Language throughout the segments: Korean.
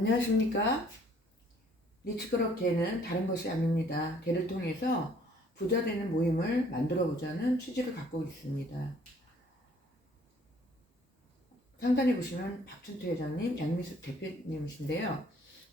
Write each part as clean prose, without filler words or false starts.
안녕하십니까. 리치그룹 개는 다른 것이 아닙니다. 개를 통해서 부자 되는 모임을 만들어 보자는 취지를 갖고 있습니다. 상단에 보시면 박준태 회장님, 양미숙 대표님이신데요.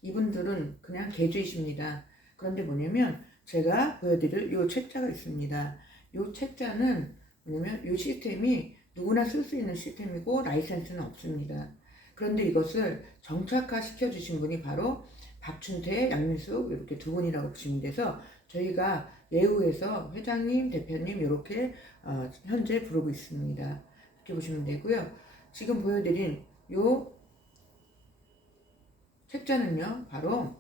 이분들은 그냥 개주이십니다. 그런데 뭐냐면 제가 보여드릴 이 책자가 있습니다. 이 책자는 뭐냐면 이 시스템이 누구나 쓸 수 있는 시스템이고 라이센스는 없습니다. 그런데 이것을 정착화 시켜주신 분이 바로 박춘태, 양민숙 이렇게 두 분이라고 보시면 돼서 저희가 예우에서 회장님, 대표님 이렇게 현재 부르고 있습니다. 이렇게 보시면 되고요. 지금 보여드린 요 책자는요, 바로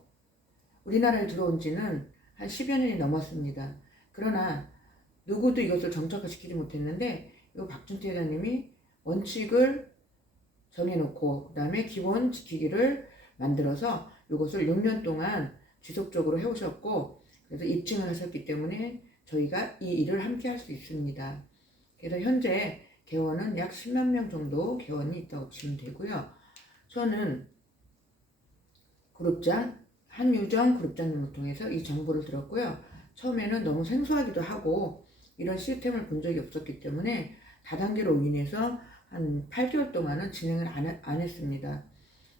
우리나라에 들어온 지는 한 10여 년이 넘었습니다. 그러나 누구도 이것을 정착화시키지 못했는데 요 박준태 회장님이 원칙을 정해놓고 그 다음에 기본 지키기를 만들어서 이것을 6년 동안 지속적으로 해오셨고 그래서 입증을 하셨기 때문에 저희가 이 일을 함께 할 수 있습니다. 그래서 현재 개원은 약 10만 명 정도 개원이 있다고 보시면 되고요. 저는 그룹장 한유정 그룹장님을 통해서 이 정보를 들었고요. 처음에는 너무 생소하기도 하고 이런 시스템을 본 적이 없었기 때문에 다단계로 인해서 한 8개월 동안은 진행을 안 했습니다.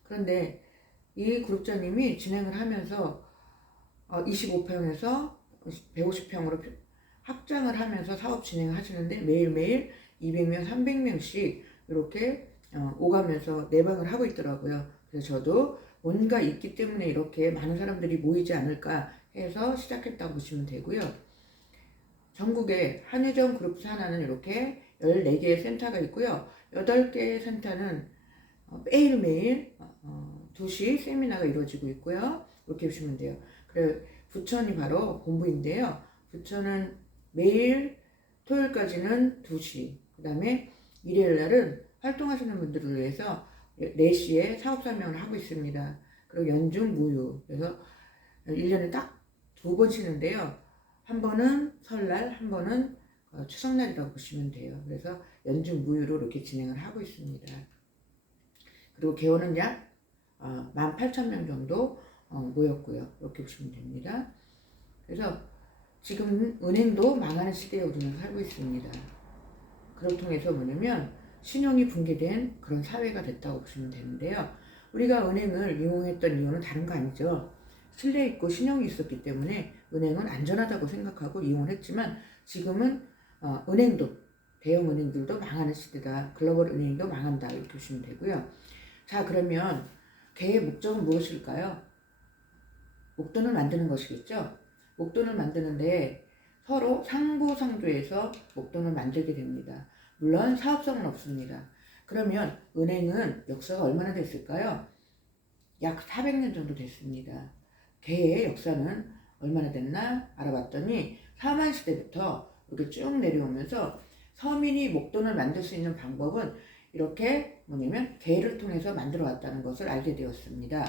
그런데 이 그룹장님이 진행을 하면서 25평에서 150평으로 확장을 하면서 사업 진행을 하시는데 매일매일 200명, 300명씩 이렇게 오가면서 내방을 하고 있더라고요. 그래서 저도 뭔가 있기 때문에 이렇게 많은 사람들이 모이지 않을까 해서 시작했다고 보시면 되고요. 전국에 한유정 그룹 산하는 이렇게 14개의 센터가 있고요. 8개의 센터는 매일매일 2시 세미나가 이루어지고 있고요. 이렇게 보시면 돼요. 그래 부천이 바로 본부인데요. 부천은 매일 토요일까지는 2시, 그 다음에 일요일 날은 활동하시는 분들을 위해서 4시에 사업 설명을 하고 있습니다. 그리고 연중 무휴, 그래서 1년에 딱 2번 쉬는데요. 한 번은 설날, 한 번은 추석날이라고 보시면 돼요. 그래서 연중 무휴로 이렇게 진행을 하고 있습니다. 그리고 개원은 약 18,000명 정도 모였고요. 이렇게 보시면 됩니다. 그래서 지금 은행도 망하는 시대에 우리는 살고 있습니다. 그걸 통해서 뭐냐면 신용이 붕괴된 그런 사회가 됐다고 보시면 되는데요. 우리가 은행을 이용했던 이유는 다른 거 아니죠. 신뢰 있고 신용이 있었기 때문에 은행은 안전하다고 생각하고 이용을 했지만 지금은 은행도 대형 은행들도 망하는 시대다. 글로벌 은행도 망한다. 이렇게 보시면 되고요. 자, 그러면 개의 목적은 무엇일까요? 목돈을 만드는 것이겠죠. 목돈을 만드는데 서로 상부상조해서 목돈을 만들게 됩니다. 물론 사업성은 없습니다. 그러면 은행은 역사가 얼마나 됐을까요? 약 400년 정도 됐습니다. 개의 역사는 얼마나 됐나 알아봤더니 사만 시대부터 이렇게 쭉 내려오면서 서민이 목돈을 만들 수 있는 방법은 이렇게 뭐냐면 개를 통해서 만들어 왔다는 것을 알게 되었습니다.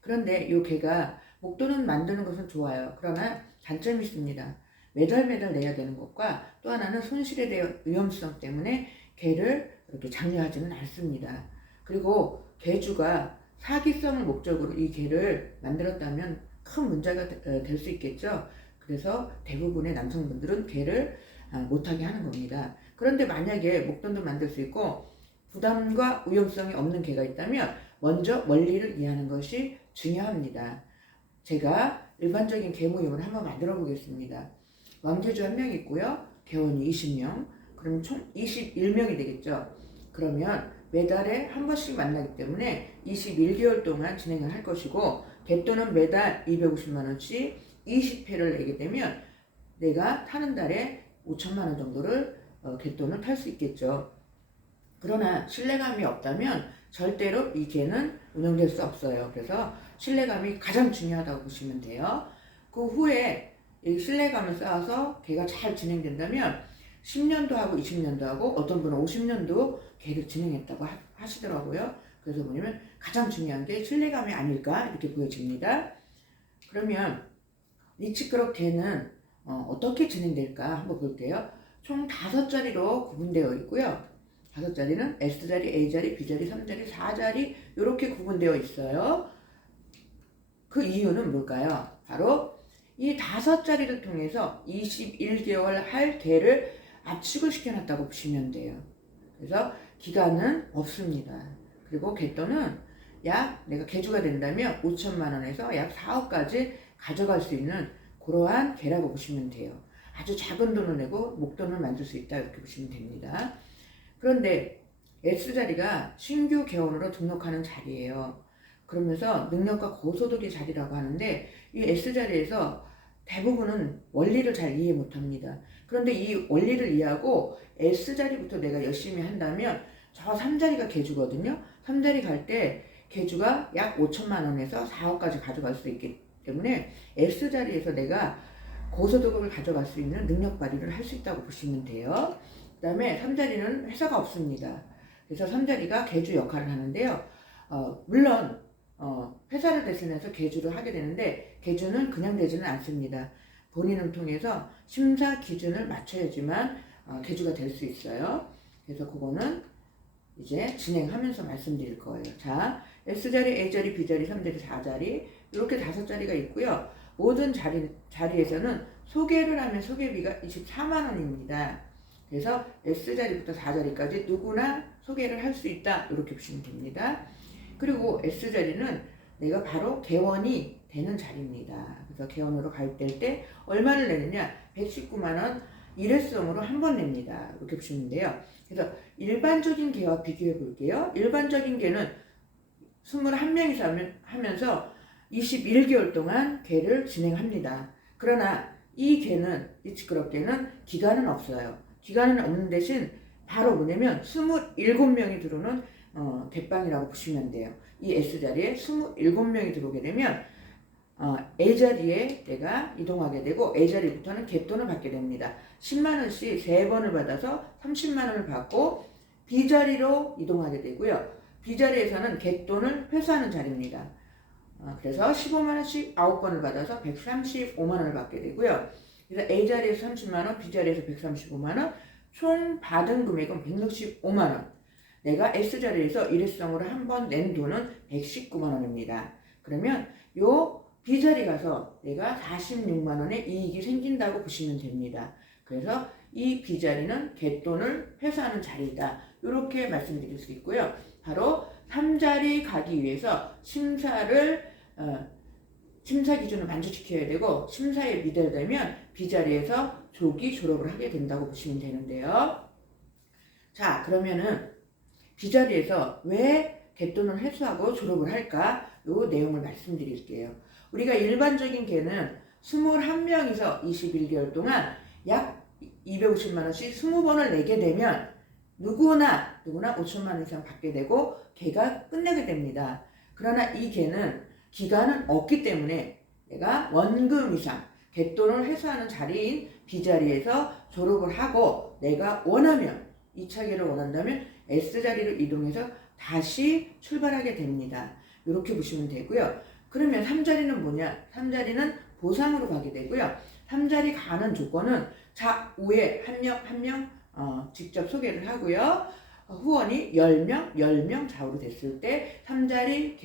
그런데 이 개가 목돈을 만드는 것은 좋아요. 그러나 단점이 있습니다. 매달 내야 되는 것과 또 하나는 손실에 대한 위험성 때문에 개를 이렇게 장려하지는 않습니다. 그리고 개주가 사기성을 목적으로 이 개를 만들었다면 큰 문제가 될 수 있겠죠. 그래서 대부분의 남성분들은 개를 못하게 하는 겁니다. 그런데 만약에 목돈도 만들 수 있고 부담과 위험성이 없는 개가 있다면 먼저 원리를 이해하는 것이 중요합니다. 제가 일반적인 개 모임을 한번 만들어 보겠습니다. 왕개주 1명 있고요. 개원이 20명. 그럼 총 21명이 되겠죠. 그러면 매달에 한 번씩 만나기 때문에 21개월 동안 진행을 할 것이고 개돈은 매달 250만원씩 20회를 내게 되면 내가 타는 달에 5천만원 정도를 개돈을 탈 수 있겠죠. 그러나 신뢰감이 없다면 절대로 이 개는 운영될 수 없어요. 그래서 신뢰감이 가장 중요하다고 보시면 돼요. 그 후에 이 신뢰감을 쌓아서 개가 잘 진행된다면 10년도 하고 20년도 하고 어떤 분은 50년도 개를 진행했다고 하시더라고요. 그래서 뭐냐면 가장 중요한 게 신뢰감이 아닐까 이렇게 보여집니다. 그러면 리치그룹 개는 어떻게 진행될까 한번 볼게요. 총 5자리로 구분되어 있고요. 5자리는 S자리, A자리, B자리, 3자리, 4자리 이렇게 구분되어 있어요. 그 이유는 뭘까요? 바로 이 5자리를 통해서 21개월 할 개를 압축을 시켜놨다고 보시면 돼요. 그래서 기간은 없습니다. 그리고 개돈은 약 내가 개주가 된다면 5천만 원에서 약 4억까지 가져갈 수 있는 그러한 개라고 보시면 돼요. 아주 작은 돈을 내고 목돈을 만들 수 있다 이렇게 보시면 됩니다. 그런데 S자리가 신규 개원으로 등록하는 자리예요. 그러면서 능력과 고소득의 자리라고 하는데 이 S자리에서 대부분은 원리를 잘 이해 못합니다. 그런데 이 원리를 이해하고 S자리부터 내가 열심히 한다면 저 3자리가 개주거든요. 3자리 갈 때 개주가 약 5천만 원에서 4억까지 가져갈 수 있기 때문에 S자리에서 내가 고소득을 가져갈 수 있는 능력 발휘를 할 수 있다고 보시면 돼요. 그 다음에 3자리는 회사가 없습니다. 그래서 3자리가 개주 역할을 하는데요. 물론 회사를 대신해서 개주를 하게 되는데 개주는 그냥 되지는 않습니다. 본인을 통해서 심사 기준을 맞춰야지만 개주가 될 수 있어요. 그래서 그거는 이제 진행하면서 말씀드릴 거예요. 자, S자리, A자리, B자리, 3자리, 4자리 이렇게 5자리가 있고요. 모든 자리에서는 소개를 하면 소개비가 24만 원입니다. 그래서 S자리부터 4자리까지 누구나 소개를 할 수 있다 이렇게 보시면 됩니다. 그리고 S자리는 내가 바로 개원이 되는 자리입니다. 그래서 개원으로 가입될 때 얼마를 내느냐 119만 원 일회성으로 한 번 냅니다. 이렇게 보시면 돼요. 그래서 일반적인 개와 비교해 볼게요. 일반적인 개는 21명이서 하면서 21개월 동안 개를 진행합니다. 그러나 이 개는, 이 시끄럽게는 기간은 없어요. 기간은 없는 대신 바로 뭐냐면 27명이 들어오는 개빵이라고 보시면 돼요. 이 S자리에 27명이 들어오게 되면 A자리에 내가 이동하게 되고 A자리부터는 갯돈을 받게 됩니다. 10만원씩 3번을 받아서 30만원을 받고 B자리로 이동하게 되고요. B자리에서는 갯돈을 회수하는 자리입니다. 그래서 15만원씩 9번을 받아서 135만원을 받게 되고요. 그래서 A자리에서 30만원, B자리에서 135만원, 총 받은 금액은 165만원. 내가 S자리에서 일회성으로 한 번 낸 돈은 119만원입니다. 그러면 요 B자리 가서 내가 46만원의 이익이 생긴다고 보시면 됩니다. 그래서 이 B자리는 갯돈을 회수하는 자리이다. 이렇게 말씀드릴 수 있고요. 바로 3자리 가기 위해서 심사 기준을 만족시켜야 되고 심사에 미달되면 B자리에서 조기 졸업을 하게 된다고 보시면 되는데요. 자, 그러면은 B자리에서 왜 갯돈을 회수하고 졸업을 할까? 요 내용을 말씀드릴게요. 우리가 일반적인 개는 21명이서 21개월 동안 약 250만원씩 20번을 내게 되면 누구나 5천만원 이상 받게 되고 개가 끝나게 됩니다. 그러나 이 개는 기간은 없기 때문에 내가 원금 이상 갯돈을 회수하는 자리인 B자리에서 졸업을 하고 내가 원하면 2차 개를 원한다면 S자리로 이동해서 다시 출발하게 됩니다. 이렇게 보시면 되고요. 그러면 3자리는 뭐냐? 3자리는 보상으로 가게 되고요. 3자리 가는 조건은 자, 위에 한 명 직접 소개를 하고요. 후원이 10명 좌우로 됐을 때 3자리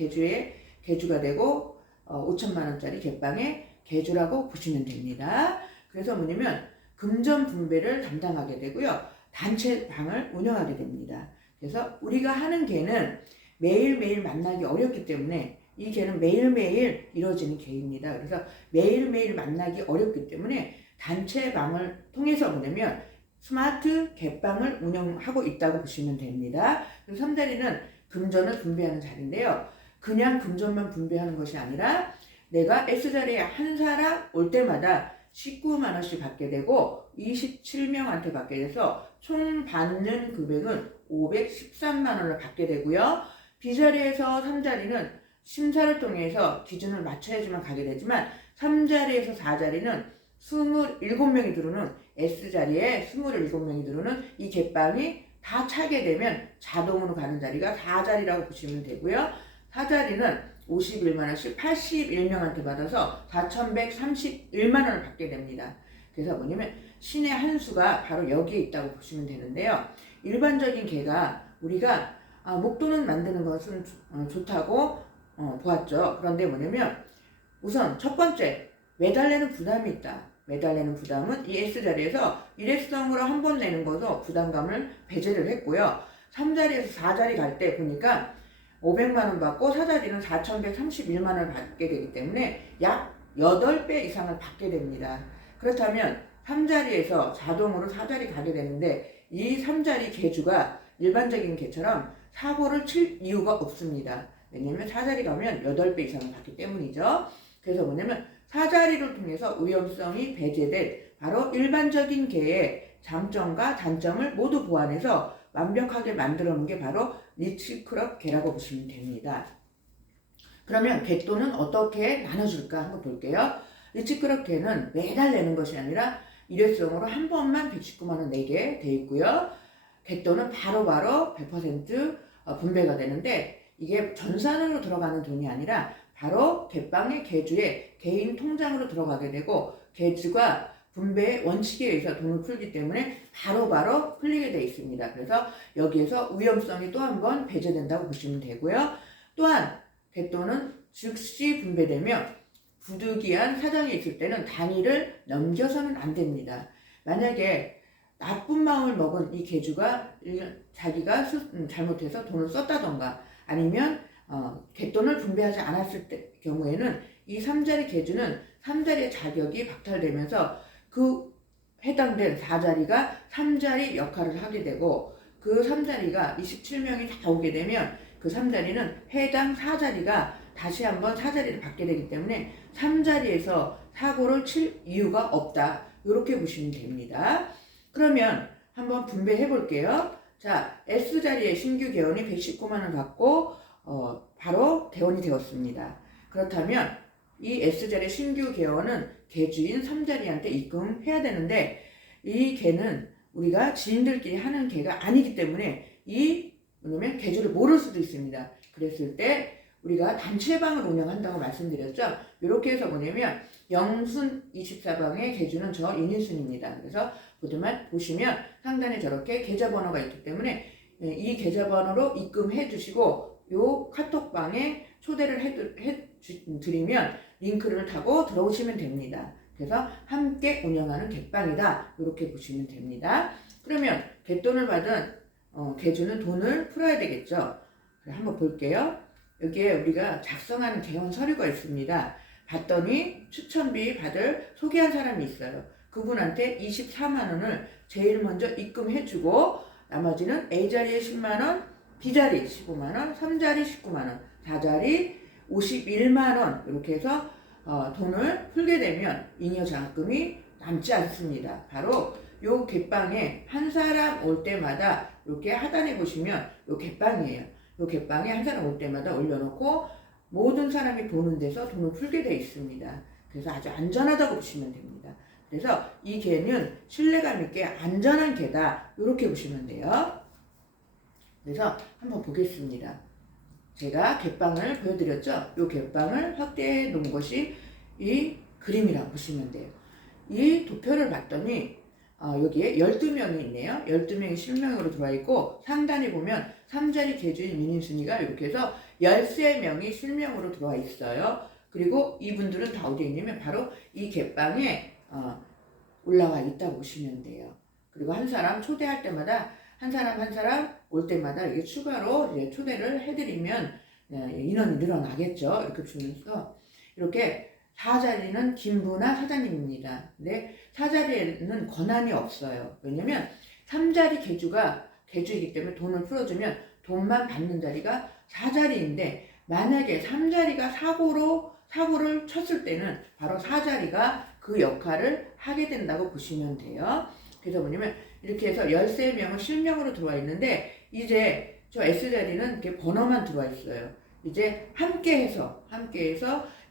개주가 되고 5천만원짜리 개빵의 개주라고 보시면 됩니다. 그래서 뭐냐면 금전 분배를 담당하게 되고요. 단체 방을 운영하게 됩니다. 그래서 우리가 하는 개는 매일매일 만나기 어렵기 때문에 이 개는 매일매일 이루어지는 개입니다. 그래서 매일매일 만나기 어렵기 때문에 단체 방을 통해서 뭐냐면 스마트 개빵을 운영하고 있다고 보시면 됩니다. 그래서 3자리는 금전을 분배하는 자리인데요. 그냥 금전만 분배하는 것이 아니라 내가 S자리에 한 사람 올 때마다 19만원씩 받게 되고 27명한테 받게 돼서 총 받는 금액은 513만원을 받게 되고요. B자리에서 3자리는 심사를 통해서 기준을 맞춰야지만 가게 되지만 3자리에서 4자리는 27명이 들어오는 S자리에 27명이 들어오는 이 개빵이 다 차게 되면 자동으로 가는 자리가 4자리라고 보시면 되고요. 4자리는 51만원씩 81명한테 받아서 4,131만원을 받게 됩니다. 그래서 뭐냐면 신의 한 수가 바로 여기에 있다고 보시면 되는데요. 일반적인 개가 우리가 목돈을 만드는 것은 좋다고 보았죠. 그런데 뭐냐면 우선 첫 번째, 매달리는 부담이 있다. 매달리는 부담은 이 S자리에서 일회성으로 한 번 내는 것으로 부담감을 배제를 했고요. 3자리에서 4자리 갈 때 보니까 500만 원 받고 4자리는 4,131만 원을 받게 되기 때문에 약 8배 이상을 받게 됩니다. 그렇다면 3자리에서 자동으로 4자리 가게 되는데 이 3자리 개주가 일반적인 개처럼 사고를 칠 이유가 없습니다. 왜냐면 4자리 가면 8배 이상을 받기 때문이죠. 그래서 뭐냐면 4자리를 통해서 위험성이 배제된 바로 일반적인 개의 장점과 단점을 모두 보완해서 완벽하게 만들어 놓은 게 바로 리치크럽 개라고 보시면 됩니다. 그러면 개또는 어떻게 나눠줄까 한번 볼게요. 리치크럽 개는 매달 내는 것이 아니라 일회성으로 한 번만 119만 원 내게 돼 있고요. 개또는 바로바로 100% 분배가 되는데 이게 전산으로 들어가는 돈이 아니라 바로 개빵의 개주의 개인 통장으로 들어가게 되고 개주가 분배의 원칙에 의해서 돈을 풀기 때문에 바로바로 풀리게 되어 있습니다. 그래서 여기에서 위험성이 또 한 번 배제된다고 보시면 되고요. 또한 개또는 즉시 분배되며 부득이한 사정이 있을 때는 단위를 넘겨서는 안 됩니다. 만약에 나쁜 마음을 먹은 이 개주가 자기가 잘못해서 돈을 썼다던가 아니면 개돈을 분배하지 않았을 경우에는 이 3자리 개주는 3자리의 자격이 박탈되면서 그 해당된 4자리가 3자리 역할을 하게 되고 그 3자리가 27명이 다 오게 되면 그 3자리는 해당 4자리가 다시 한번 4자리를 받게 되기 때문에 3자리에서 사고를 칠 이유가 없다. 이렇게 보시면 됩니다. 그러면 한번 분배해 볼게요. 자, S자리의 신규 개원이 119만 원 받고 바로 개원이 되었습니다. 그렇다면 이 S자리의 신규 개원은 개주인 3자리한테 입금해야 되는데 이 개는 우리가 지인들끼리 하는 개가 아니기 때문에 왜냐면 개주를 모를 수도 있습니다. 그랬을 때 우리가 단체방을 운영한다고 말씀드렸죠. 이렇게 해서 뭐냐면 영순 24방의 개주는 저 윤인순입니다. 그래서 보시면 상단에 저렇게 계좌번호가 있기 때문에 이 계좌번호로 입금해 주시고 요 카톡방에 초대를 해 드리면 링크를 타고 들어오시면 됩니다. 그래서 함께 운영하는 개빵이다. 이렇게 보시면 됩니다. 그러면 개돈을 받은 개주는 돈을 풀어야 되겠죠. 한번 볼게요. 여기에 우리가 작성하는 개원 서류가 있습니다. 봤더니 추천비 받을 소개한 사람이 있어요. 그분한테 24만 원을 제일 먼저 입금해주고 나머지는 A자리에 10만 원, B자리 15만 원, 3자리 19만 원, 4자리 51만 원 이렇게 해서 돈을 풀게 되면 잉여 잔금이 남지 않습니다. 바로 요 개빵에 한 사람 올 때마다 이렇게 하단에 보시면 요 개빵이에요. 요 개빵에 한 사람 올 때마다 올려놓고 모든 사람이 보는 데서 돈을 풀게 되어 있습니다. 그래서 아주 안전하다고 보시면 됩니다. 그래서 이 개는 신뢰감 있게 안전한 개다. 이렇게 보시면 돼요. 그래서 한번 보겠습니다. 제가 개빵을 보여드렸죠. 이 개빵을 확대해 놓은 것이 이 그림이라고 보시면 돼요. 이 도표를 봤더니 여기에 12명이 있네요. 12명이 실명으로 들어와 있고 상단에 보면 3자리 개주인 민인순이가 이렇게 해서 13명이 실명으로 들어와 있어요. 그리고 이분들은 다 어디에 있냐면 바로 이 개빵에 올라와 있다고 보시면 돼요. 그리고 한 사람 초대할 때마다 한 사람 올 때마다 이게 추가로 이제 초대를 해드리면 인원이 늘어나겠죠. 이렇게 보시면서 이렇게 4자리는 김부나 사장님입니다. 근데 4자리에는 권한이 없어요. 왜냐면 3자리 개주가 개주이기 때문에 돈을 풀어주면 돈만 받는 자리가 4자리인데 만약에 3자리가 사고를 쳤을 때는 바로 4자리가 그 역할을 하게 된다고 보시면 돼요. 그래서 뭐냐면 이렇게 해서 13명은 실명으로 들어와 있는데 이제 저 S자리는 이렇게 번호만 들어와 있어요. 이제 함께해서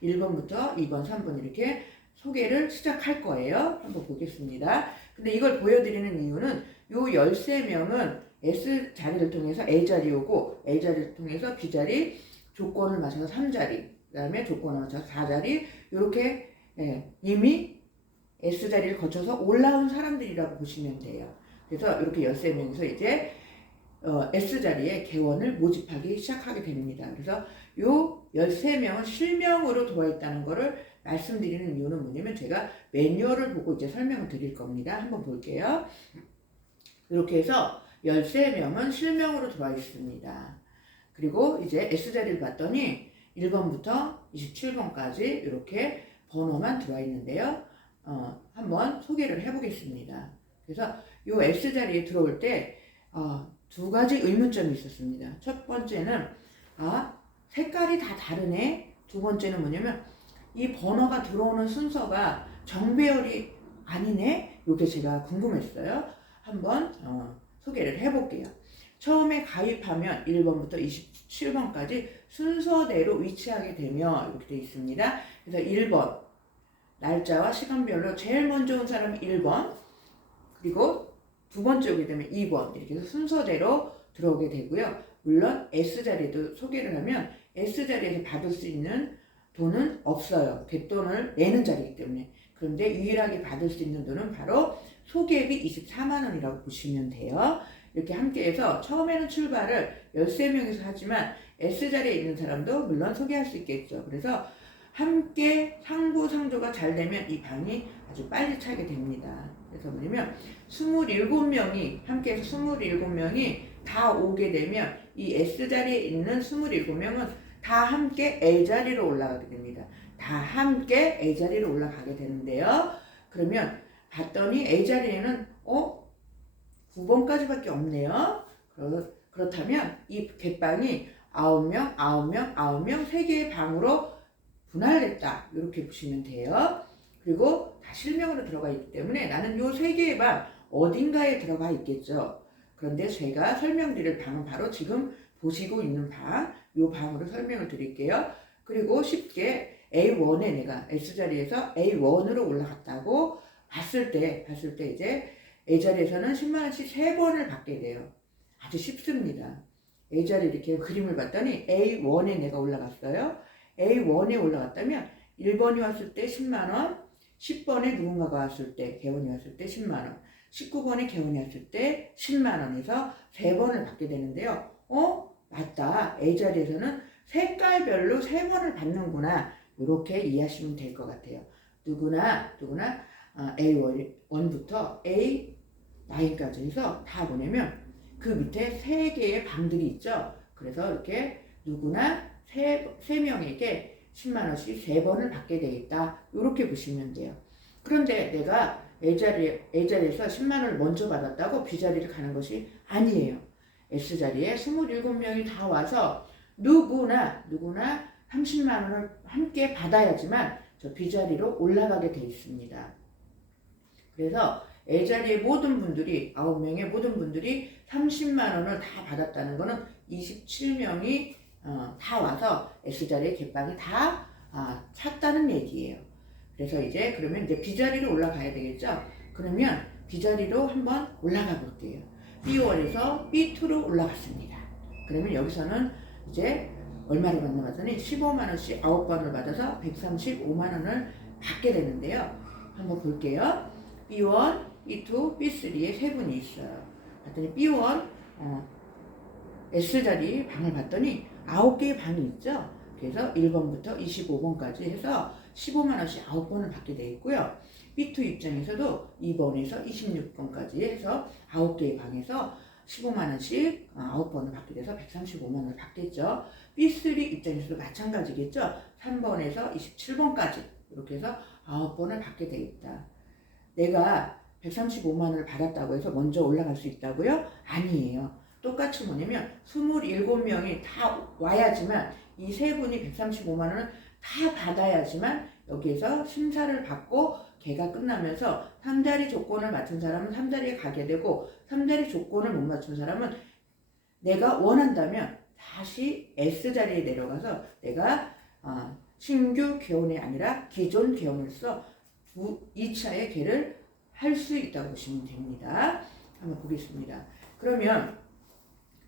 1번부터 2번, 3번 이렇게 소개를 시작할 거예요. 한번 보겠습니다. 근데 이걸 보여드리는 이유는 요 13명은 S자리를 통해서 A자리 오고 A자리를 통해서 B자리, 조건을 맞춰서 3자리, 그 다음에 조건을 맞춰서 4자리 이렇게 이미 S자리를 거쳐서 올라온 사람들이라고 보시면 돼요. 그래서 이렇게 13명에서 이제 S자리에 개원을 모집하기 시작하게 됩니다. 그래서 요 13명은 실명으로 들어와 있다는 거를 말씀드리는 이유는 뭐냐면 제가 매뉴얼을 보고 이제 설명을 드릴 겁니다. 한번 볼게요. 이렇게 해서 13명은 실명으로 들어와 있습니다. 그리고 이제 S자리를 봤더니 1번부터 27번까지 이렇게 번호만 들어와 있는데요. 한번 소개를 해보겠습니다. 그래서 이 S자리에 들어올 때 두 가지 의문점이 있었습니다. 첫 번째는 색깔이 다 다르네. 두 번째는 뭐냐면 이 번호가 들어오는 순서가 정배열이 아니네. 이게 제가 궁금했어요. 한번 소개를 해볼게요. 처음에 가입하면 1번부터 27번까지 순서대로 위치하게 되며 이렇게 되어 있습니다. 그래서 1번 날짜와 시간별로 제일 먼저 온 사람이 1번, 그리고 두 번째 오게 되면 2번 이렇게 해서 순서대로 들어오게 되고요. 물론 S자리도 소개를 하면 S자리에서 받을 수 있는 돈은 없어요. 갯돈을 내는 자리이기 때문에. 그런데 유일하게 받을 수 있는 돈은 바로 소개비 24만 원이라고 보시면 돼요. 이렇게 함께해서 처음에는 출발을 13명이서 하지만 S자리에 있는 사람도 물론 소개할 수 있겠죠. 그래서 함께 상부상조가 잘 되면 이 방이 아주 빨리 차게 됩니다. 그래서 뭐냐면 27명이 함께해서 27명이 다 오게 되면 이 S자리에 있는 27명은 다 함께 A자리로 올라가게 됩니다. 다 함께 A자리로 올라가게 되는데요. 그러면 봤더니 A자리에는 9번까지밖에 없네요. 그렇다면 이 갯방이 9명, 9명, 9명 3개의 방으로 분할됐다. 이렇게 보시면 돼요. 그리고 다 실명으로 들어가 있기 때문에 나는 이 3개의 방 어딘가에 들어가 있겠죠. 그런데 제가 설명드릴 방은 바로 지금 보시고 있는 방, 이 방으로 설명을 드릴게요. 그리고 쉽게 A1에 내가 S자리에서 A1으로 올라갔다고 봤을 때 이제 A자리에서는 10만원씩 3번을 받게 돼요. 아주 쉽습니다. A자리 이렇게 그림을 봤더니 A1에 내가 올라갔어요. A1에 올라갔다면 1번이 왔을 때 10만원, 10번에 누군가가 왔을 때, 개원이 왔을 때 10만원, 19번에 개원이 왔을 때 10만원에서 3번을 받게 되는데요. 맞다. A자리에서는 색깔별로 3번을 받는구나. 이렇게 이해하시면 될 것 같아요. 누구나 A1부터 A9까지 해서 다 보내면 그 밑에 3개의 방들이 있죠. 그래서 이렇게 누구나 3명에게 10만원씩 3번을 받게 되겠다. 이렇게 보시면 돼요. 그런데 내가 A자리에서 10만원을 먼저 받았다고 B자리를 가는 것이 아니에요. S자리에 27명이 다 와서 누구나 30만원을 함께 받아야지만 저 B자리로 올라가게 돼 있습니다. 그래서 A자리의 모든 분들이 9명의 모든 분들이 30만원을 다 받았다는 것은 27명이 다 와서 S자리의 갯방이 다 찼다는 얘기예요. 그래서 그러면 이제 B자리로 올라가야 되겠죠. 그러면 B자리로 한번 올라가 볼게요. B1에서 B2로 올라갔습니다. 그러면 여기서는 이제 얼마를 받나 봤더니 15만원씩 9번을 받아서 135만원을 받게 되는데요. 한번 볼게요. B1, B2, B3에 3분이 있어요. 봤더니 B1 S자리 방을 봤더니 9개의 방이 있죠. 그래서 1번부터 25번까지 해서 15만원씩 9번을 받게 되어 있고요. B2 입장에서도 2번에서 26번까지 해서 9개의 방에서 15만원씩 9번을 받게 돼서 135만원을 받겠죠. B3 입장에서도 마찬가지겠죠. 3번에서 27번까지 이렇게 해서 9번을 받게 되겠다. 내가 135만원을 받았다고 해서 먼저 올라갈 수 있다고요? 아니에요. 똑같이 뭐냐면 27명이 다 와야지만 이 세 분이 135만원을 다 받아야지만 여기에서 심사를 받고 걔가 끝나면서 3자리 조건을 맞춘 사람은 3자리에 가게 되고 3자리 조건을 못 맞춘 사람은 내가 원한다면 다시 S자리에 내려가서 내가 신규 개원이 아니라 기존 개원으로서 2차의 개를 할 수 있다고 보시면 됩니다. 한번 보겠습니다. 그러면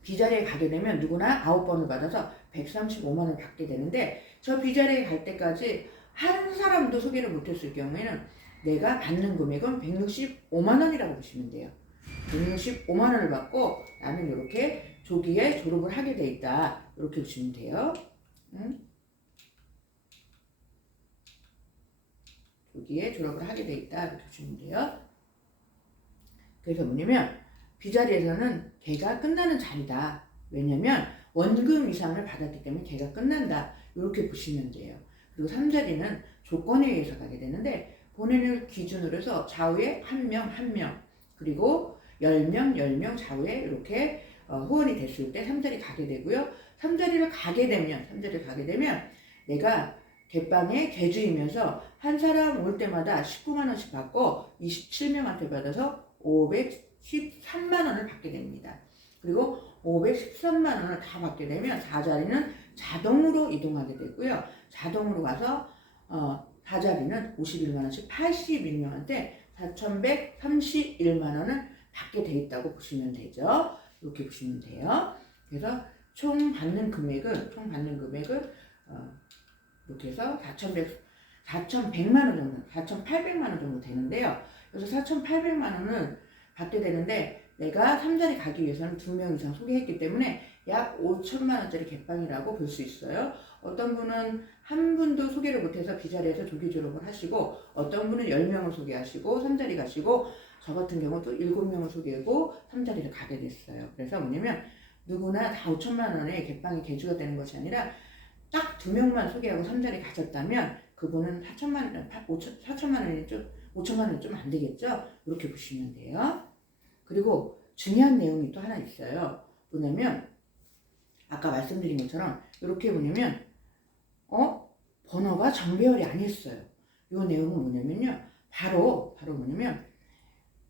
B자리에 가게 되면 누구나 9번을 받아서 135만원을 받게 되는데 저 B자리에 갈 때까지 한 사람도 소개를 못했을 경우에는 내가 받는 금액은 165만원이라고 보시면 돼요. 165만원을 받고 나는 이렇게 조기에 졸업을 하게 돼 있다. 이렇게 보시면 돼요. 여기에 졸업을 하게 돼 있다 이렇게 보시면 돼요. 그래서 뭐냐면 B자리에서는 걔가 끝나는 자리다. 왜냐면 원금 이상을 받았기 때문에 걔가 끝난다. 이렇게 보시면 돼요. 그리고 3자리는 조건에 의해서 가게 되는데 본인을 기준으로 해서 좌우에 한 명, 그리고 10명, 10명 좌우에 이렇게 후원이 됐을 때 3자리 가게 되고요. 3자리를 가게 되면 내가 갯방에 개주이면서 한 사람 올 때마다 19만 원씩 받고 27명한테 받아서 513만 원을 받게 됩니다. 그리고 513만 원을 다 받게 되면 4자리는 자동으로 이동하게 되고요. 자동으로 가서 4자리는 51만 원씩 81명한테 4,131만 원을 받게 돼 있다고 보시면 되죠. 이렇게 보시면 돼요. 그래서 총 받는 금액은 이렇게 해서 4,100만 원 정도, 4,800만 원 정도 되는데요. 그래서 4,800만 원은 받게 되는데 내가 3자리 가기 위해서는 2명 이상 소개했기 때문에 약 5천만 원짜리 갯방이라고 볼 수 있어요. 어떤 분은 한 분도 소개를 못해서 B자리에서 조기 졸업을 하시고 어떤 분은 10명을 소개하시고 3자리 가시고 저 같은 경우도 7명을 소개하고 3자리를 가게 됐어요. 그래서 뭐냐면 누구나 다 5천만 원의 갯방이 개주가 되는 것이 아니라 딱 2명만 소개하고 3자리 가졌다면 그분은 4천만 원이 좀 5천만 원이 좀 안 되겠죠? 이렇게 보시면 돼요. 그리고 중요한 내용이 또 하나 있어요. 뭐냐면 아까 말씀드린 것처럼 이렇게 보냐면 번호가 정배열이 아니었어요. 이 내용은 뭐냐면요. 바로 뭐냐면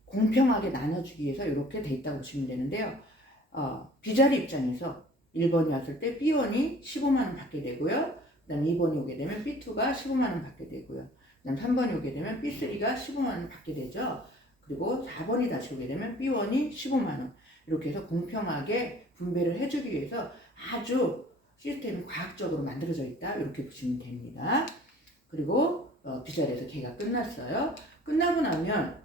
공평하게 나눠주기 위해서 이렇게 돼 있다고 보시면 되는데요. B자리 입장에서 1번이 왔을 때 B1이 15만 원 받게 되고요. 그 다음 2번이 오게 되면 B2가 15만 원 받게 되고요. 그 다음 3번이 오게 되면 B3가 15만 원 받게 되죠. 그리고 4번이 다시 오게 되면 B1이 15만 원. 이렇게 해서 공평하게 분배를 해주기 위해서 아주 시스템이 과학적으로 만들어져 있다. 이렇게 보시면 됩니다. 그리고 B자리에서 걔가 끝났어요. 끝나고 나면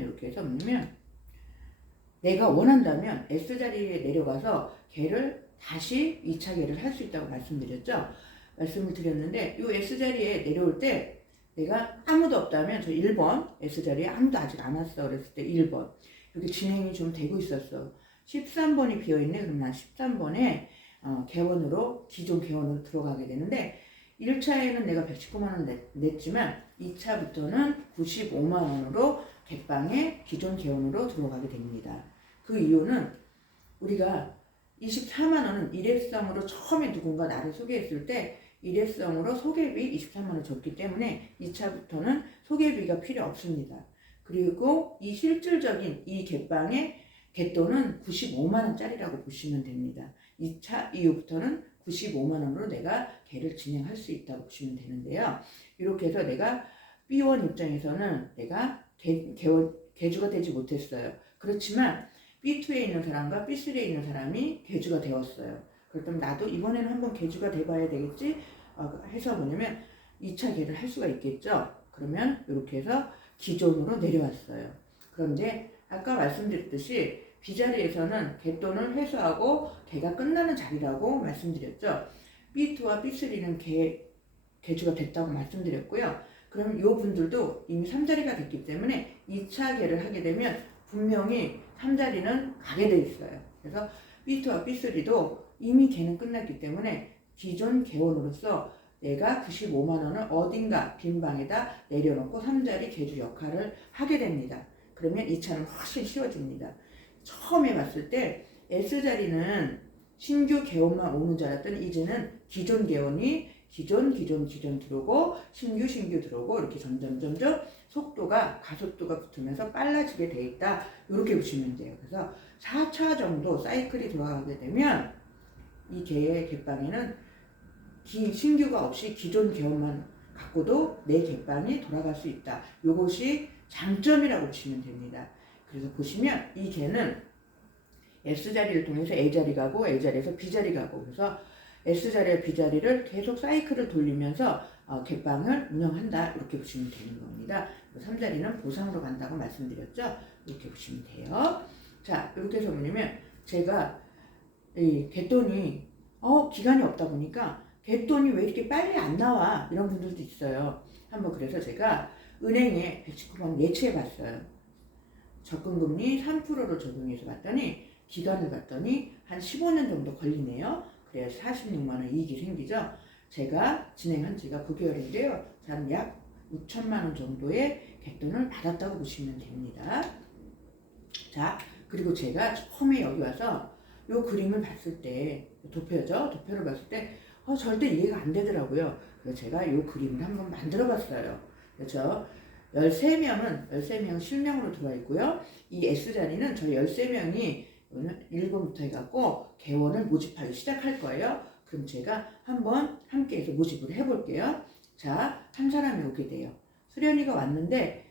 이렇게 해서 뭐냐면 내가 원한다면 S자리에 내려가서 걔를 다시 2차 걔를 할 수 있다고 말씀을 드렸는데 이 S자리에 내려올 때 내가 아무도 없다면 저 1번 S자리에 아무도 아직 안 왔어 그랬을 때 1번 이렇게 진행이 좀 되고 있었어. 13번이 비어있네. 그럼 난 13번에 기존 개원으로 들어가게 되는데 1차에는 내가 119만 원 냈지만 2차부터는 95만 원으로 갯방에 기존 개원으로 들어가게 됩니다. 그 이유는 우리가 24만 원은 일회성으로 처음에 누군가 나를 소개했을 때 일회성으로 소개비 23만 원 줬기 때문에 2차부터는 소개비가 필요 없습니다. 그리고 이 실질적인 이 갯방의 갯돈은 95만 원짜리라고 보시면 됩니다. 2차 이후부터는 95만 원으로 내가 개를 진행할 수 있다고 보시면 되는데요. 이렇게 해서 내가 B1 입장에서는 내가 개주가 되지 못했어요. 그렇지만 B2에 있는 사람과 B3에 있는 사람이 개주가 되었어요. 그렇다면 나도 이번에는 한번 개주가 돼봐야 되겠지 해서 뭐냐면 2차 개를 할 수가 있겠죠. 그러면 이렇게 해서 기존으로 내려왔어요. 그런데 아까 말씀드렸듯이 B자리에서는 갯돈을 회수하고 개가 끝나는 자리라고 말씀드렸죠. B2와 B3는 개주가 됐다고 말씀드렸고요. 그럼 이 분들도 이미 3자리가 됐기 때문에 2차 개를 하게 되면 분명히 3자리는 가게 돼 있어요. 그래서 B2와 B3도 이미 개는 끝났기 때문에 기존 개원으로서 내가 95만 원을 어딘가 빈 방에다 내려놓고 3자리 개주 역할을 하게 됩니다. 그러면 2차는 훨씬 쉬워집니다. 처음에 봤을 때 S자리는 신규 개원만 오는 줄 알았더니 이제는 기존 개원이 기존 들어오고 신규 들어오고 이렇게 점점 가속도가 붙으면서 빨라지게 돼 있다. 이렇게 보시면 돼요. 그래서 4차 정도 사이클이 돌아가게 되면 이 개의 갯방에는 신규가 없이 기존 개원만 갖고도 내 갯방이 돌아갈 수 있다. 이것이 장점이라고 보시면 됩니다. 그래서 보시면 이 개는 S자리를 통해서 A자리 가고 A자리에서 B자리 가고 그래서 S자리와 B자리를 계속 사이클을 돌리면서 갯방을 운영한다. 이렇게 보시면 되는 겁니다. 3자리는 보상으로 간다고 말씀드렸죠. 이렇게 보시면 돼요. 자, 이렇게 해서 뭐냐면 제가 이 갯돈이 기간이 없다 보니까 갯돈이 왜 이렇게 빨리 안 나와? 이런 분들도 있어요. 한번 그래서 제가 은행에 119번 예치해 봤어요. 적금금리 3%로 적용해서 봤더니 기간을 봤더니 한 15년 정도 걸리네요. 그래야 46만 원 이익이 생기죠. 제가 진행한 지가 9개월인데요. 저는 약 6천만 원 정도의 갯돈을 받았다고 보시면 됩니다. 자, 그리고 제가 처음에 여기 와서 이 그림을 봤을 때, 도표죠? 도표를 봤을 때 절대 이해가 안 되더라고요. 그래서 제가 이 그림을 한번 만들어 봤어요. 그렇죠? 13명은 실명으로 들어와 있고요. 이 S자리는 저희 13명이 1번부터 해갖고 개원을 모집하기 시작할 거예요. 그럼 제가 한번 함께 해서 모집을 해볼게요. 자, 한 사람이 오게 돼요. 수련이가 왔는데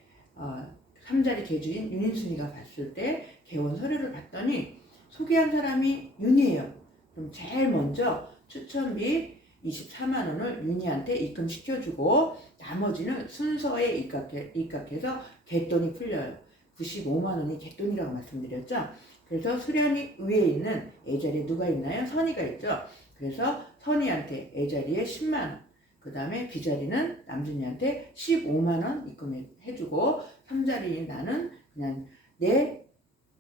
3자리 계주인 윤인순이가 봤을 때 개원 서류를 봤더니 소개한 사람이 윤이에요. 그럼 제일 먼저 추천비 24만 원을 윤희한테 입금시켜주고 나머지는 순서에 입각해서 갯돈이 풀려요. 95만 원이 갯돈이라고 말씀드렸죠. 그래서 수련이 위에 있는 A자리에 누가 있나요? 선이가 있죠. 그래서 선이한테 A자리에 10만 원, 그 다음에 B자리는 남준이한테 15만 원 입금해주고 3자리인 나는 그냥 내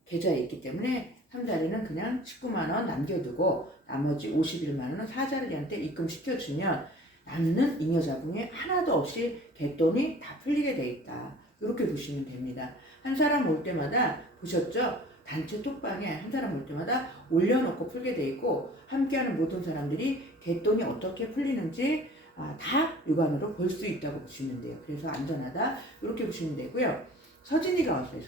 계좌에 있기 때문에 3자리는 그냥 19만 원 남겨두고 나머지 51만 원은 4자리한테 입금시켜주면 남는 잉여자금이 하나도 없이 갯돈이 다 풀리게 돼 있다. 이렇게 보시면 됩니다. 한 사람 올 때마다 보셨죠? 단체 톡방에 한 사람 올 때마다 올려놓고 풀게 돼 있고 함께하는 모든 사람들이 갯돈이 어떻게 풀리는지 다 육안으로 볼 수 있다고 보시면 돼요. 그래서 안전하다 이렇게 보시면 되고요. 서진이가 왔어요.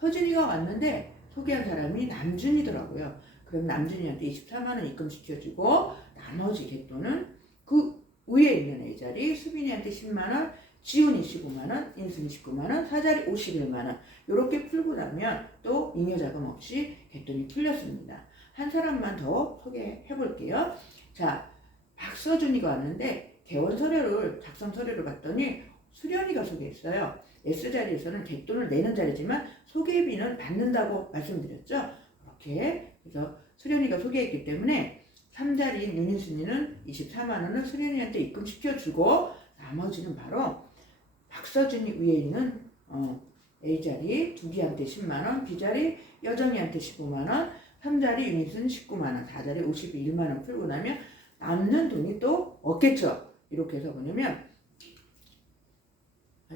서진이가 왔는데 소개한 사람이 남준이더라고요. 그럼 남준이한테 24만 원 입금시켜주고 나머지 갯돈은 그 위에 있는 A자리 수빈이한테 10만 원, 지훈이 15만 원, 인순이 19만 원, 4자리 51만 원 이렇게 풀고 나면 또 잉여자금 없이 갯돈이 풀렸습니다. 한 사람만 더 소개해 볼게요. 자, 박서준이가 왔는데 개원 서류를 작성 서류를 봤더니 수련이가 소개했어요. S자리에서는 갯돈을 내는 자리지만 소개비는 받는다고 말씀드렸죠. 이렇게 그래서 수련이가 소개했기 때문에 3자리인 윤인순이는 24만 원을 수련이한테 입금시켜주고 나머지는 바로 박서준이 위에 있는 A자리 두기한테 10만 원, B자리 여정이한테 15만 원, 3자리 윤인순 19만 원, 4자리 51만 원 풀고 나면 남는 돈이 또 없겠죠. 이렇게 해서 뭐냐면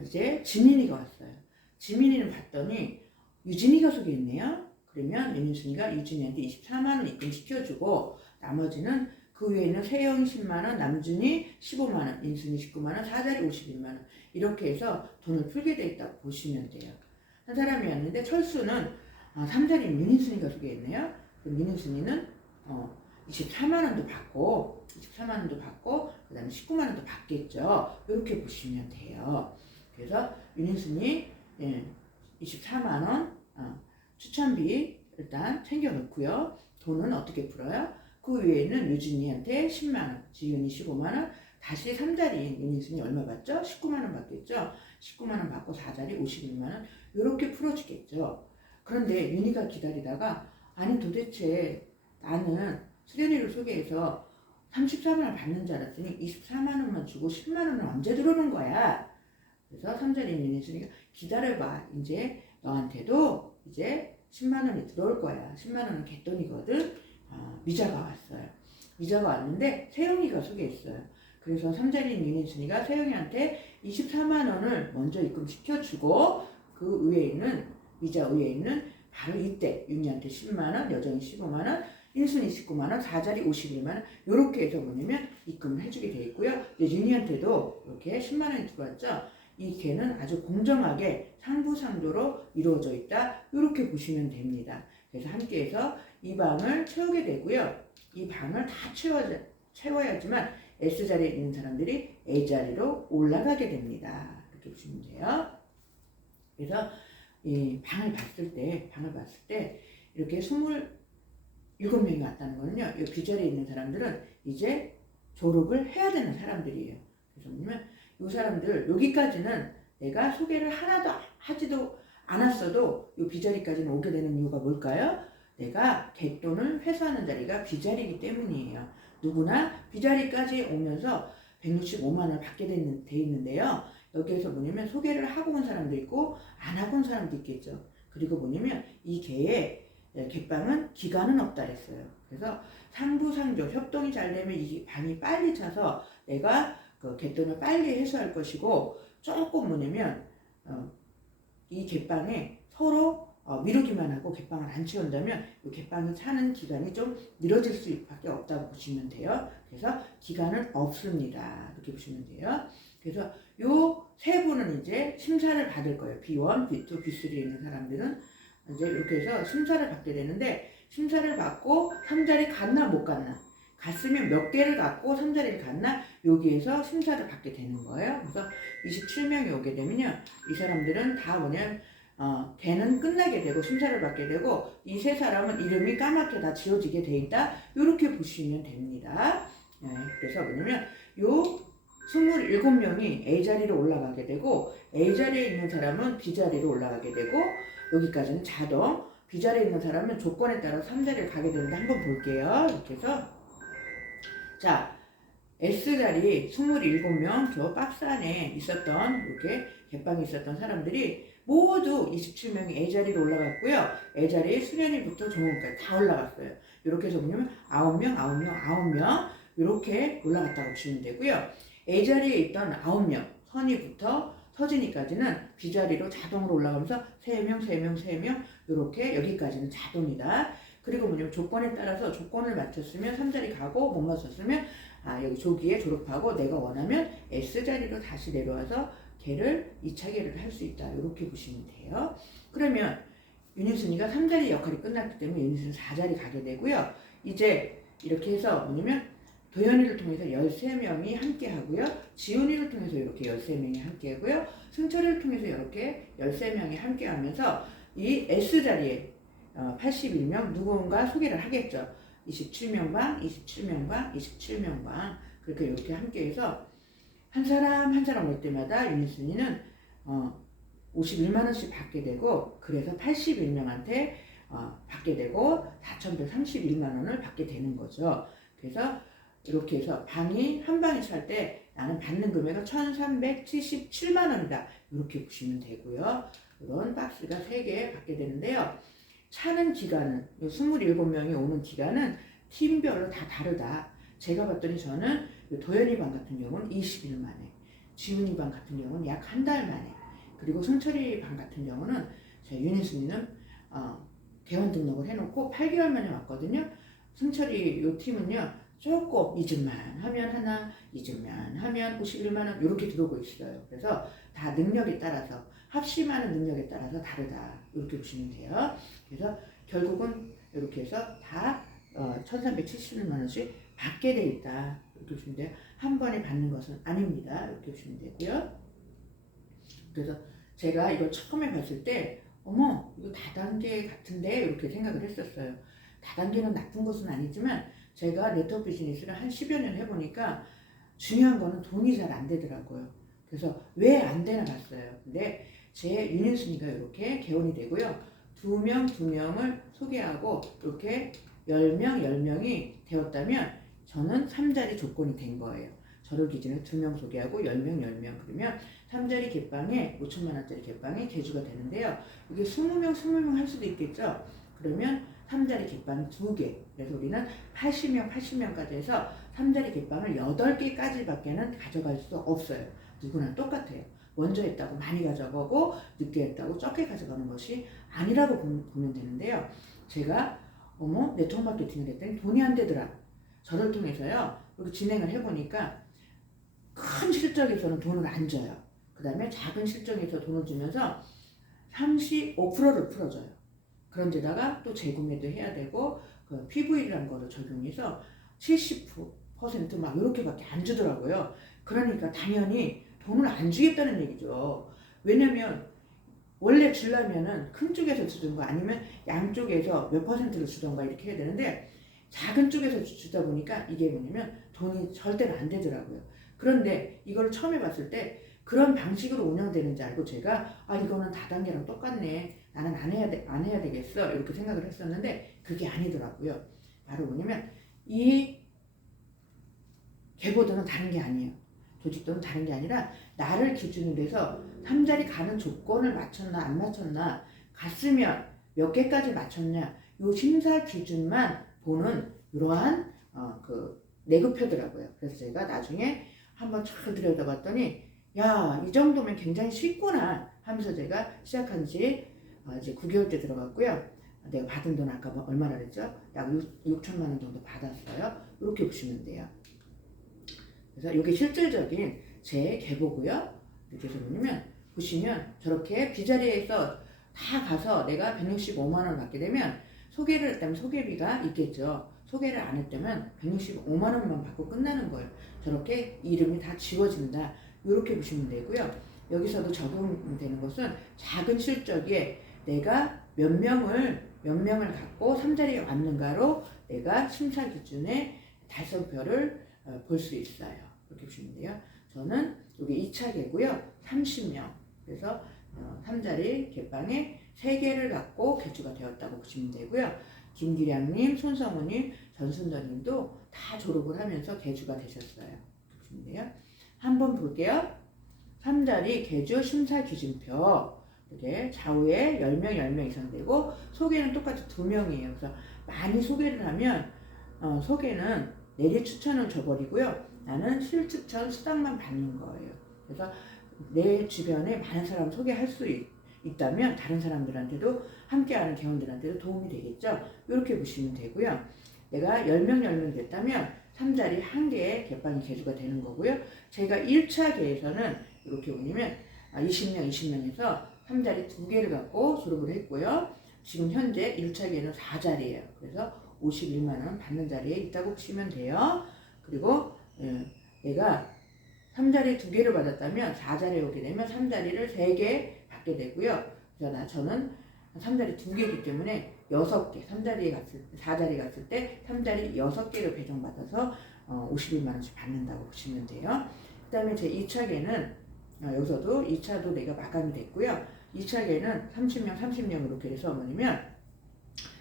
이제 지민이가 왔어요. 지민이는 봤더니 유진이가 소개했네요. 그러면 윤인순이가 유진이한테 24만 원 입금시켜주고 나머지는 그 위에는 세영이 10만 원, 남준이 15만 원, 인순이 19만 원, 4자리 51만 원 이렇게 해서 돈을 풀게 돼 있다고 보시면 돼요. 한 사람이 왔는데 철수는 3자리 윤인순이가 소개했네요. 그럼 윤인순이는 24만 원도 받고 그 다음에 19만 원도 받겠죠. 이렇게 보시면 돼요. 그래서 윤인순이 24만 원 추천비 일단 챙겨놓고요. 돈은 어떻게 풀어요? 그 위에는 유진이한테 10만 원, 지윤이 15만 원, 다시 3자리인 윤인순이 얼마 받죠? 19만 원 받겠죠. 19만 원 받고 4자리 51만 원 이렇게 풀어주겠죠. 그런데 윤희가 기다리다가 아니 도대체 나는 수련이를 소개해서 34만 원 받는 줄 알았더니 24만 원만 주고 10만 원은 언제 들어오는 거야? 그래서 3자리인 윤인순이가 기다려봐. 이제 너한테도 이제 10만 원이 들어올 거야. 10만 원은 갯돈이거든. 미자가 왔어요. 미자가 왔는데 세영이가 소개했어요. 그래서 3자리인 윤인순이가 세영이한테 24만 원을 먼저 입금시켜주고 그 위에 있는 미자 위에 있는 바로 이때 윤희한테 10만 원, 여정이 15만 원, 인순이 19만 원, 4자리 51만 원 이렇게 해서 뭐냐면 입금을 해주게 돼 있고요. 윤희한테도 이렇게 10만 원이 들어왔죠. 이 개는 아주 공정하게 상부상조로 이루어져 있다. 이렇게 보시면 됩니다. 그래서 함께해서 이 방을 채우게 되고요. 이 방을 다 채워야지만 S자리에 있는 사람들이 A자리로 올라가게 됩니다. 이렇게 보시면 돼요. 그래서 이 방을 봤을 때 이렇게 27명이 왔다는 거는요. 이 B자리에 있는 사람들은 이제 졸업을 해야 되는 사람들이에요. 그래서 뭐냐면 이 사람들 여기까지는 내가 소개를 하나도 하지도 않았어도 이 B자리까지는 오게 되는 이유가 뭘까요? 내가 갯돈을 회수하는 자리가 B자리이기 때문이에요. 누구나 B자리까지 오면서 165만 원을 받게 돼 있는데요. 여기에서 뭐냐면 소개를 하고 온 사람도 있고 안 하고 온 사람도 있겠죠. 그리고 뭐냐면 이 개의 개빵은 기간은 없다 그랬어요. 그래서 상부상조 협동이 잘 되면 이 방이 빨리 차서 내가 그 개돈을 빨리 회수할 것이고, 조금 뭐냐면 이 개빵에 서로 미루기만 하고 개빵을 안 채운다면 이 개빵이 차는 기간이 좀 늦어질 수밖에 없다고 보시면 돼요. 그래서 기간은 없습니다. 이렇게 보시면 돼요. 그래서 요 세 분은 이제 심사를 받을 거예요. B1, B2, B3에 있는 사람들은 이제 이렇게 해서 심사를 받게 되는데, 심사를 받고 3자리 갔나 못 갔나, 갔으면 몇 개를 갖고 3자리를 갔나, 여기에서 심사를 받게 되는 거예요. 그래서 27명이 오게 되면요, 이 사람들은 다 뭐냐면 걔는 끝나게 되고 심사를 받게 되고, 이 세 사람은 이름이 까맣게 다 지워지게 돼 있다, 이렇게 보시면 됩니다. 네, 그래서 뭐냐면 요 27명이 A자리로 올라가게 되고, A자리에 있는 사람은 B자리로 올라가게 되고, 여기까지는 자동. B자리에 있는 사람은 조건에 따라 3자리를 가게 되는데 한번 볼게요. 이렇게 해서 자, S자리 27명 저 박스 안에 있었던, 이렇게 개빵이 있었던 사람들이 모두 27명이 A자리로 올라갔고요. A자리에 수련이부터 종업까지 다 올라갔어요. 이렇게 해서 보면 9명, 9명, 9명 이렇게 올라갔다고 보시면 되고요. A자리에 있던 9명, 선이부터 서진이까지는 B자리로 자동으로 올라가면서 3명, 3명, 3명 이렇게 여기까지는 자동이다. 그리고 뭐냐면 조건에 따라서 조건을 맞췄으면 3자리 가고, 못 맞췄으면 여기 조기에 졸업하고 내가 원하면 S자리로 다시 내려와서 걔를 2차 계를 할 수 있다. 이렇게 보시면 돼요. 그러면 윤희순이가 3자리 역할이 끝났기 때문에 윤희순은 4자리 가게 되고요. 이제 이렇게 해서 뭐냐면 도현이를 통해서 13명이 함께 하고요. 지훈이를 통해서 이렇게 13명이 함께 하고요. 승철이를 통해서 이렇게 13명이 함께 하면서 이 S자리에 81명 누군가 소개를 하겠죠. 27명 방, 27명 방, 27명 방. 그렇게 이렇게 함께 해서 한 사람 한 사람 올 때마다 윤희순이는 51만 원씩 받게 되고, 그래서 81명한테 받게 되고 4,131만 원을 받게 되는 거죠. 그래서 이렇게 해서 방이 한 방이 찰 때 나는 받는 금액은 1,377만 원이다. 이렇게 보시면 되고요. 이런 박스가 3개 받게 되는데요. 차는 기간은 27명이 오는 기간은 팀별로 다 다르다. 제가 봤더니 저는 도현이 방 같은 경우는 20일 만에, 지훈이 방 같은 경우는 약 한 달 만에, 그리고 승철이 방 같은 경우는 제 윤희순이는 개원 등록을 해놓고 8개월 만에 왔거든요. 승철이 요 팀은요 조금 잊을만 하면 하나, 잊을만 하면 51만 원 이렇게 들어오고 있어요. 그래서 다 능력에 따라서, 합심하는 능력에 따라서 다르다. 이렇게 보시면 돼요. 그래서 결국은 이렇게 해서 다 1,370만 원씩 받게 돼 있다. 이렇게 보시면 돼요. 한 번에 받는 것은 아닙니다. 이렇게 보시면 되고요. 그래서 제가 이걸 처음에 봤을 때 어머 이거 다단계 같은데 이렇게 생각을 했었어요. 다단계는 나쁜 것은 아니지만 제가 네트워크 비즈니스를 한 10여 년 해보니까 중요한 거는 돈이 잘 안 되더라고요. 그래서 왜 안 되나 봤어요. 근데 제 윤인순이가 이렇게 개원이 되고요. 2명을 소개하고 이렇게 10명이 되었다면 저는 3자리 조건이 된 거예요. 저를 기준으로 2명 소개하고 10명 그러면 3자리 개빵에 5천만 원짜리 개빵에 개주가 되는데요. 이게 20명 할 수도 있겠죠. 그러면 3자리 개빵이 2개. 그래서 우리는 80명까지 해서 3자리 개빵을 8개까지 밖에는 가져갈 수 없어요. 누구나 똑같아요. 먼저 했다고 많이 가져가고 늦게 했다고 적게 가져가는 것이 아니라고 보면 되는데요. 제가 네트워크 마케팅을 했더니 돈이 안 되더라. 저를 통해서요. 이렇게 진행을 해보니까 큰 실적에서는 돈을 안 줘요. 그 다음에 작은 실적에서 돈을 주면서 35%를 풀어줘요. 그런데다가 또 재구매도 해야 되고 그 PV라는 거를 적용해서 70% 막 이렇게밖에 안 주더라고요. 그러니까 당연히 돈을 안 주겠다는 얘기죠. 왜냐면 원래 주려면은 큰 쪽에서 주든가 아니면 양쪽에서 몇 퍼센트를 주던가 이렇게 해야 되는데 작은 쪽에서 주다 보니까 이게 뭐냐면 돈이 절대로 안 되더라고요. 그런데 이걸 처음 해봤을 때 그런 방식으로 운영되는지 알고 제가 이거는 다단계랑 똑같네. 나는 안 해야 되겠어. 이렇게 생각을 했었는데 그게 아니더라고요. 바로 뭐냐면 이 계보도는 다른 게 아니에요. 조직도는 다른 게 아니라 나를 기준으로 해서 3자리 가는 조건을 맞췄나 안 맞췄나, 갔으면 몇 개까지 맞췄냐, 요 심사 기준만 보는 이러한 그 내급표더라고요. 그래서 제가 나중에 한번 잘 들여다봤더니 야, 이 정도면 굉장히 쉽구나 하면서 제가 시작한 지 이제 9개월째 들어갔고요. 내가 받은 돈 아까 얼마나 그랬죠? 약 6천만 원 정도 받았어요. 이렇게 보시면 돼요. 그래서 이게 실질적인 제 계보고요. 이렇게 해서 뭐냐면 보시면 저렇게 비자리에서 다 가서 내가 165만 원을 받게 되면 소개를 했다면 소개비가 있겠죠. 소개를 안 했다면 165만 원만 받고 끝나는 거예요. 저렇게 이름이 다 지워진다. 이렇게 보시면 되고요. 여기서도 적용되는 것은 작은 실적에 내가 몇 명을 갖고 3자리에 왔는가로 내가 심사 기준의 달성표를 볼 수 있어요. 이렇게 보시면 돼요. 저는 여기 2차계고요. 30명. 그래서 3자리 개방에 3개를 갖고 개주가 되었다고 보시면 되고요. 김기량님, 손성우님, 전순더님도 다 졸업을 하면서 개주가 되셨어요. 이렇게 보시면 돼요. 한번 볼게요. 3자리 개주 심사 기준표. 이렇게 좌우에 10명 이상 되고 소개는 똑같이 2명이에요. 그래서 많이 소개를 하면 소개는 내리 추천을 줘버리고요. 나는 실추천 수당만 받는 거예요. 그래서 내 주변에 많은 사람 소개할 수 있다면 다른 사람들한테도 함께하는 개원들한테도 도움이 되겠죠. 이렇게 보시면 되고요. 내가 10명 됐다면 3자리 1개의 개방이 개주가 되는 거고요. 제가 1차 계에서는 이렇게 보면 20명에서 3자리 2개를 갖고 졸업을 했고요. 지금 현재 1차계는 4자리예요. 그래서 51만 원 받는 자리에 있다고 보시면 돼요. 그리고 내가 3자리 2개를 받았다면 4자리에 오게 되면 3자리를 3개 받게 되고요. 그래서 저는 3자리 2개이기 때문에 6개, 4자리 갔을 때 3자리 6개를 배정받아서 51만 원씩 받는다고 보시면 돼요. 그 다음에 제 2차계는 여기서도 2차도 내가 마감이 됐고요. 2차계는 30명 이렇게 해서 뭐냐면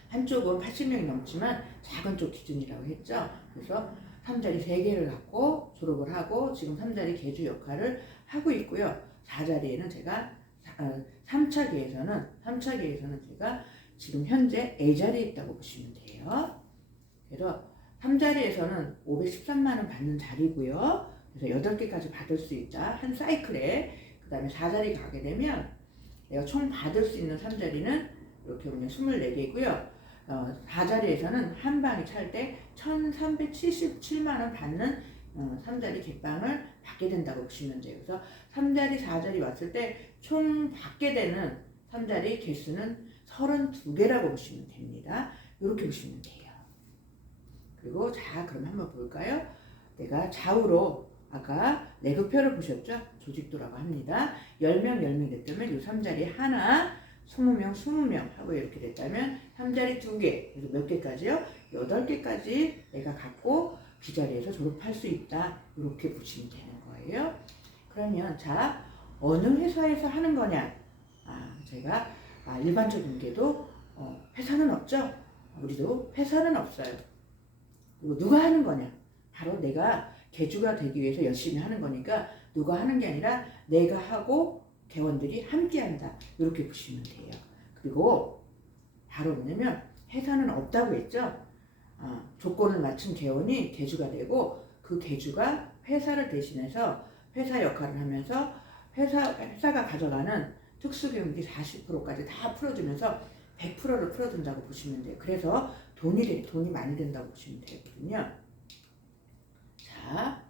한쪽은 80명이 넘지만 작은 쪽 기준이라고 했죠. 그래서 3자리 3개를 갖고 졸업을 하고 지금 3자리 개주 역할을 하고 있고요. 4자리에는 제가 3차계에서는 제가 지금 현재 A자리에 있다고 보시면 돼요. 그래서 3자리에서는 513만 원 받는 자리고요. 그래서 8개까지 받을 수 있다. 한 사이클에. 그 다음에 4자리 가게 되면 내가 총 받을 수 있는 3자리는 이렇게 보면 24개고요. 4자리에서는 한 방이 찰 때 1377만 원 받는 3자리 개방을 받게 된다고 보시면 돼요. 그래서 3자리, 4자리 왔을 때 총 받게 되는 3자리 개수는 32개라고 보시면 됩니다. 이렇게 보시면 돼요. 그리고 자, 그럼 한번 볼까요? 내가 좌우로 아까 내급표를 보셨죠? 조직도라고 합니다. 10명 됐다면 이 3자리 하나, 20명 하고 이렇게 됐다면 3자리 2개, 그래서 몇 개까지요? 8개까지 내가 갖고 비자리에서 졸업할 수 있다. 이렇게 보시면 되는 거예요. 그러면 자, 어느 회사에서 하는 거냐? 제가 일반적인 게도 회사는 없죠? 우리도 회사는 없어요. 그리고 누가 하는 거냐? 바로 내가 개주가 되기 위해서 열심히 하는 거니까 누가 하는 게 아니라 내가 하고 개원들이 함께 한다. 이렇게 보시면 돼요. 그리고 바로 뭐냐면 회사는 없다고 했죠. 조건을 맞춘 개원이 개주가 되고 그 개주가 회사를 대신해서 회사 역할을 하면서 회사가 가져가는 특수교육비 40%까지 다 풀어주면서 100%를 풀어준다고 보시면 돼요. 그래서 돈이 많이 된다고 보시면 되거든요. 자,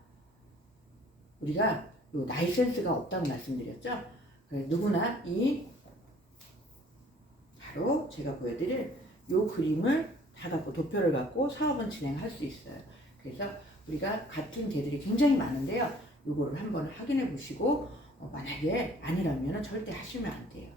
우리가 요 라이센스가 없다고 말씀드렸죠. 누구나 바로 제가 보여드릴 요 그림을 다 갖고 도표를 갖고 사업은 진행할 수 있어요. 그래서 우리가 같은 개들이 굉장히 많은데요. 요거를 한번 확인해 보시고 만약에 아니라면 절대 하시면 안 돼요.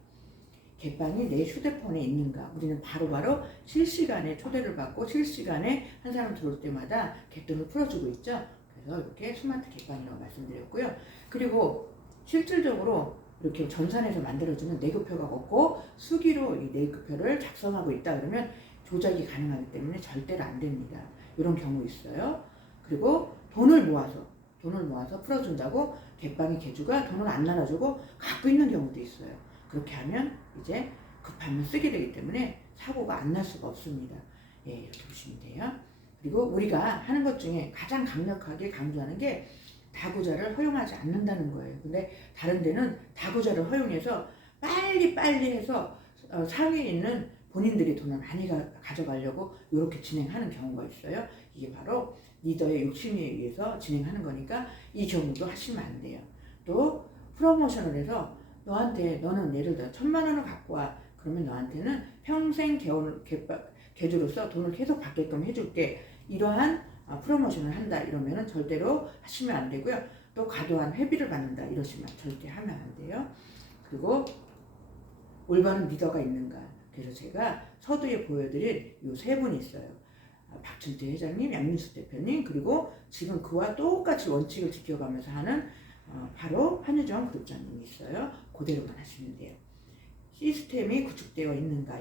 개방이 내 휴대폰에 있는가? 우리는 바로바로 실시간에 초대를 받고 실시간에 한 사람 들어올 때마다 개돈을 풀어주고 있죠. 그래서 이렇게 스마트 개방이라고 말씀드렸고요. 그리고 실질적으로 이렇게 전산에서 만들어주는 내급표가 없고 수기로 이 내급표를 작성하고 있다 그러면 조작이 가능하기 때문에 절대로 안 됩니다. 이런 경우 있어요. 그리고 돈을 모아서 풀어준다고 대빵의 개주가 돈을 안 나눠주고 갖고 있는 경우도 있어요. 그렇게 하면 이제 급하면 쓰게 되기 때문에 사고가 안 날 수가 없습니다. 예, 이렇게 보시면 돼요. 그리고 우리가 하는 것 중에 가장 강력하게 강조하는 게 다구자를 허용하지 않는다는 거예요. 근데 다른 데는 다구자를 허용해서 빨리 해서 상위에 있는 본인들이 돈을 많이 가져가려고 이렇게 진행하는 경우가 있어요. 이게 바로 리더의 욕심에 의해서 진행하는 거니까 이 경우도 하시면 안 돼요. 또 프로모션을 해서 너는 예를 들어 1,000만 원을 갖고 와. 그러면 너한테는 평생 개주로서 돈을 계속 받게끔 해줄게. 이러한 프로모션을 한다 이러면은 절대로 하시면 안 되고요. 또 과도한 회비를 받는다 이러시면 절대 하면 안 돼요. 그리고 올바른 리더가 있는가. 그래서 제가 서두에 보여드린 이 세 분이 있어요. 박준태 회장님, 양민수 대표님, 그리고 지금 그와 똑같이 원칙을 지켜가면서 하는 바로 한유정 그룹장님이 있어요. 그대로만 하시면 돼요. 시스템이 구축되어 있는가.